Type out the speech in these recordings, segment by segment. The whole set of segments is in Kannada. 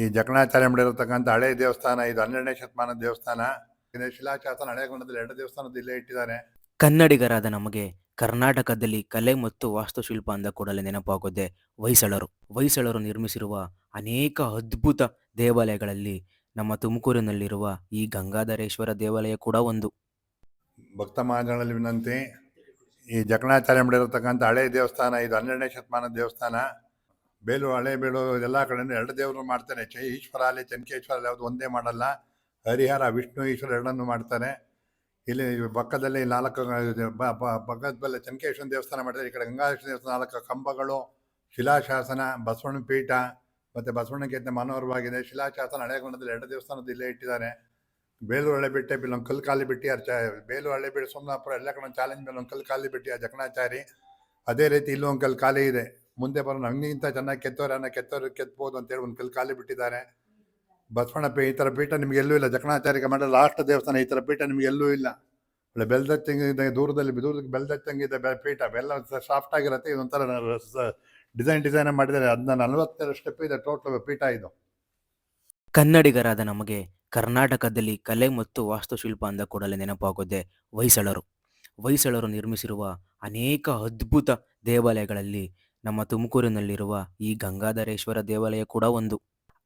ಈ ಜಕಣಾಚಾರ್ಯ ಮಾಡಿರತಕ್ಕಂಥ ಹಳೆ ದೇವಸ್ಥಾನ ಇದು 12ನೇ ಶತಮಾನದ ದೇವಸ್ಥಾನ. ಶಿಲಾಶಾಸನ ಹಳೆಗೊಂಡದಲ್ಲಿ 2 ದೇವಸ್ಥಾನದ ಇಲ್ಲೇ ಇಟ್ಟಿದ್ದಾರೆ. ಕನ್ನಡಿಗರಾದ ನಮಗೆ ಕರ್ನಾಟಕದಲ್ಲಿ ಕಲೆ ಮತ್ತು ವಾಸ್ತುಶಿಲ್ಪ ಅಂದ ಕೂಡಲೇ ನೆನಪಾಗೋದೆ ಹೊಯ್ಸಳರು. ಹೊಯ್ಸಳರು ನಿರ್ಮಿಸಿರುವ ಅನೇಕ ಅದ್ಭುತ ದೇವಾಲಯಗಳಲ್ಲಿ ನಮ್ಮ ತುಮಕೂರಿನಲ್ಲಿರುವ ಈ ಗಂಗಾಧರೇಶ್ವರ ದೇವಾಲಯ ಕೂಡ ಒಂದು. ಭಕ್ತ ಮಹಾಜನಗಳಲ್ಲಿ ವಿನಂತಿ, ಈ ಜಕಣಾಚಾರ್ಯ ಮಾಡಿರತಕ್ಕಂಥ ಹಳೆ ದೇವಸ್ಥಾನ ಇದು 12ನೇ ಶತಮಾನದ ದೇವಸ್ಥಾನ. ಹಳೆ ಬೇಲು ಎಲ್ಲ ಕಡೆಯಿಂದ 2 ದೇವರು ಮಾಡ್ತಾರೆ. ಈಶ್ವರ ಅಲ್ಲಿ ಚನ್ಕೇಶ್ವರ ಯಾವುದು ಒಂದೇ ಮಾಡಲ್ಲ. ಹರಿಹರ ವಿಷ್ಣು ಈಶ್ವರ ಎರಡನ್ನು ಮಾಡ್ತಾರೆ. ಇಲ್ಲಿ ಪಕ್ಕದಲ್ಲಿ 4 ಪಕ್ಕದಲ್ಲಿ ಚನ್ಕೇಶ್ವರ ದೇವಸ್ಥಾನ ಮಾಡ್ತಾರೆ. ಈ ಕಡೆ ಗಂಗಾಧರೇಶ್ವರ ದೇವಸ್ಥಾನ 4 ಕಂಬಗಳು, ಶಿಲಾಶಾಸನ, ಬಸವಣ್ಣ ಪೀಠ ಮತ್ತು ಬಸವಣ್ಣಕ್ಕಿಂತ ಮನೋಹರವಾಗಿದೆ. ಶಿಲಾಶಾಸನ ಹಳೆಗೊಂಡದಲ್ಲಿ 2 ದೇವಸ್ಥಾನದ ಇಲ್ಲೇ ಇಟ್ಟಿದ್ದಾರೆ. ಬೇಲೂರು ಹಳೆಬಿಟ್ಟೆ ಇಲ್ಲೊಂದು ಕಲ್ಲು ಖಾಲಿ ಬಿಟ್ಟಿ ಬೇಲೂರು ಹಳೆಬಿಟ್ಟು ಸೋಮನಾಪುರ ಎಲ್ಲ ಕಡೆ ಚಾಲೆಂಜ್ ಮೇಲೆ ಒಂದು ಕಲ್ಲು ಖಾಲಿ ಬಿಟ್ಟಿ ಆ ಜಕಣಾಚಾರಿ. ಅದೇ ರೀತಿ ಇಲ್ಲೂ ಒಂದು ಕಲ್ಲು ಖಾಲಿ ಇದೆ. ಮುಂದೆ ಬರೋ ಹಂಗಿಂತ ಚೆನ್ನಾಗಿ ಕೆತ್ತೋರು ಕೆತ್ಬೋದು ಅಂತೇಳಿ ಒಂದು ಕಲ್ಲು ಖಾಲಿ ಬಿಟ್ಟಿದ್ದಾರೆ. ಬಸವಣ್ಣ ಈ ಥರ ಪೀಠ ನಿಮ್ಗೆ ಎಲ್ಲೂ ಇಲ್ಲ. ಜಕಣಾಚಾರ್ಯ ಮಾಡೋ ಲಾಸ್ಟ್ ದೇವಸ್ಥಾನ ಈ ಥರ ಪೀಠ ನಿಮ್ಗೆ ಎಲ್ಲೂ ಇಲ್ಲ. ಒಳ್ಳೆ ಬೆಲ್ದತ್ತಂಗಿದೆ, ದೂರಕ್ಕೆ ಬೆಲ್ದತ್ತಂಗಿದೆ ಪೀಠ. ಬೆಲ್ಲ ಸಾಫ್ಟ್ ಆಗಿರುತ್ತೆ. ಇದೊಂಥರ ಡಿಸೈನ್ ಮಾಡಿದ್ದಾರೆ. 40 ಸ್ಟೆಪ್ ಇದೆ ಟೋಟಲ್ ಪೀಠ ಇದು. ಕನ್ನಡಿಗರಾದ ನಮಗೆ ಕರ್ನಾಟಕದಲ್ಲಿ ಕಲೆ ಮತ್ತು ವಾಸ್ತುಶಿಲ್ಪ ಅಂದ ಕೂಡಲೇ ನೆನಪಾಗೋದೆ ಹೊಯ್ಸಳರು. ಹೊಯ್ಸಳರು ನಿರ್ಮಿಸಿರುವ ಅನೇಕ ಅದ್ಭುತ ದೇವಾಲಯಗಳಲ್ಲಿ ನಮ್ಮ ತುಮಕೂರಿನಲ್ಲಿರುವ ಈ ಗಂಗಾಧರೇಶ್ವರ ದೇವಾಲಯ ಕೂಡ ಒಂದು.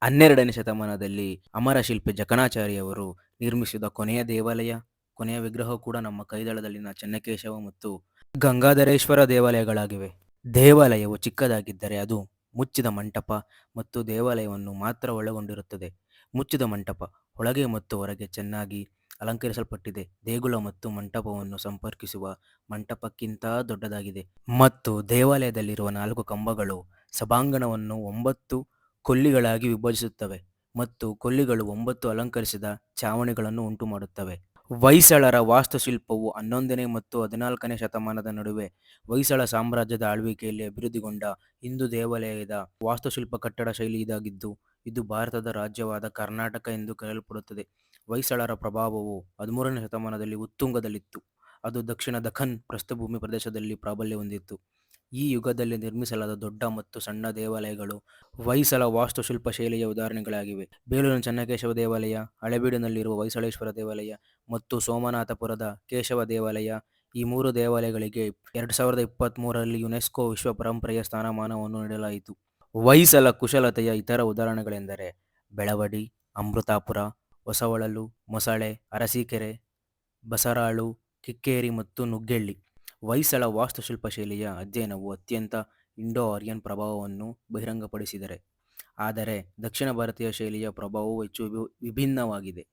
12ನೇ ಶತಮಾನದಲ್ಲಿ ಅಮರ ಶಿಲ್ಪಿ ಜಕಣಾಚಾರ್ಯವರು ನಿರ್ಮಿಸಿದ ಕೊನೆಯ ದೇವಾಲಯ, ಕೊನೆಯ ವಿಗ್ರಹ ಕೂಡ ನಮ್ಮ ಕೈದಳದಲ್ಲಿನ ಚೆನ್ನಕೇಶವ ಮತ್ತು ಗಂಗಾಧರೇಶ್ವರ ದೇವಾಲಯಗಳಾಗಿವೆ. ದೇವಾಲಯವು ಚಿಕ್ಕದಾಗಿದ್ದರೆ ಅದು ಮುಚ್ಚಿದ ಮಂಟಪ ಮತ್ತು ದೇವಾಲಯವನ್ನು ಮಾತ್ರ ಒಳಗೊಂಡಿರುತ್ತದೆ. ಮುಚ್ಚಿದ ಮಂಟಪ ಒಳಗೆ ಮತ್ತು ಹೊರಗೆ ಚೆನ್ನಾಗಿ ಅಲಂಕರಿಸಲ್ಪಟ್ಟಿದೆ. ದೇಗುಲ ಮತ್ತು ಮಂಟಪವನ್ನು ಸಂಪರ್ಕಿಸುವ ಮಂಟಪಕ್ಕಿಂತ ದೊಡ್ಡದಾಗಿದೆ ಮತ್ತು ದೇವಾಲಯದಲ್ಲಿರುವ 4 ಕಂಬಗಳು ಸಭಾಂಗಣವನ್ನು 9 ಕೊಲ್ಲಿಗಳಾಗಿ ವಿಭಜಿಸುತ್ತವೆ ಮತ್ತು ಕೊಲ್ಲಿಗಳು 9 ಅಲಂಕರಿಸಿದ ಛಾವಣಿಗಳನ್ನು ಉಂಟು ಮಾಡುತ್ತವೆ. ಹೊಯ್ಸಳರ ವಾಸ್ತುಶಿಲ್ಪವು 11ನೇ ಮತ್ತು 14ನೇ ಶತಮಾನದ ನಡುವೆ ಹೊಯ್ಸಳ ಸಾಮ್ರಾಜ್ಯದ ಆಳ್ವಿಕೆಯಲ್ಲಿ ಅಭಿವೃದ್ಧಿಗೊಂಡ ಹಿಂದೂ ದೇವಾಲಯದ ವಾಸ್ತುಶಿಲ್ಪ ಕಟ್ಟಡ ಶೈಲಿ ಇದಾಗಿದ್ದು, ಇದು ಭಾರತದ ರಾಜ್ಯವಾದ ಕರ್ನಾಟಕ ಎಂದು ಕರೆಯಲ್ಪಡುತ್ತದೆ. ಹೊಯ್ಸಳರ ಪ್ರಭಾವವು 13ನೇ ಶತಮಾನದಲ್ಲಿ ಉತ್ತುಂಗದಲ್ಲಿತ್ತು. ಅದು ದಕ್ಷಿಣ ದಖನ್ ಪ್ರಸ್ಥಭೂಮಿ ಪ್ರದೇಶದಲ್ಲಿ ಪ್ರಾಬಲ್ಯ ಹೊಂದಿತ್ತು. ಈ ಯುಗದಲ್ಲಿ ನಿರ್ಮಿಸಲಾದ ದೊಡ್ಡ ಮತ್ತು ಸಣ್ಣ ದೇವಾಲಯಗಳು ಹೊಯ್ಸಳ ವಾಸ್ತುಶಿಲ್ಪ ಶೈಲಿಯ ಉದಾಹರಣೆಗಳಾಗಿವೆ. ಬೇಲೂರಿನ ಚೆನ್ನಕೇಶವ ದೇವಾಲಯ, ಹಳೆಬೀಡಿನಲ್ಲಿರುವ ಹೊಯ್ಸಳೇಶ್ವರ ದೇವಾಲಯ ಮತ್ತು ಸೋಮನಾಥಪುರದ ಕೇಶವ ದೇವಾಲಯ, ಈ 3 ದೇವಾಲಯಗಳಿಗೆ 2023ರಲ್ಲಿ ಯುನೆಸ್ಕೋ ವಿಶ್ವ ಪರಂಪರೆಯ ಸ್ಥಾನಮಾನವನ್ನು ನೀಡಲಾಯಿತು. ಹೊಯ್ಸಳ ಕುಶಲತೆಯ ಇತರ ಉದಾಹರಣೆಗಳೆಂದರೆ ಬೆಳವಡಿ, ಅಮೃತಾಪುರ, ಹೊಸಹೊಳಲು, ಮೊಸಳೆ, ಅರಸೀಕೆರೆ, ಬಸರಾಳು, ಕಿಕ್ಕೇರಿ ಮತ್ತು ನುಗ್ಗೆಳ್ಳಿ. ಹೊಯ್ಸಳ ವಾಸ್ತುಶಿಲ್ಪ ಶೈಲಿಯ ಅಧ್ಯಯನವು ಅತ್ಯಂತ ಇಂಡೋ-ಆರ್ಯನ್ ಪ್ರಭಾವವನ್ನು ಬಹಿರಂಗಪಡಿಸಿದರೆ, ಆದರೆ ದಕ್ಷಿಣ ಭಾರತೀಯ ಶೈಲಿಯ ಪ್ರಭಾವವು ಹೆಚ್ಚು ವಿಭಿನ್ನವಾಗಿದೆ.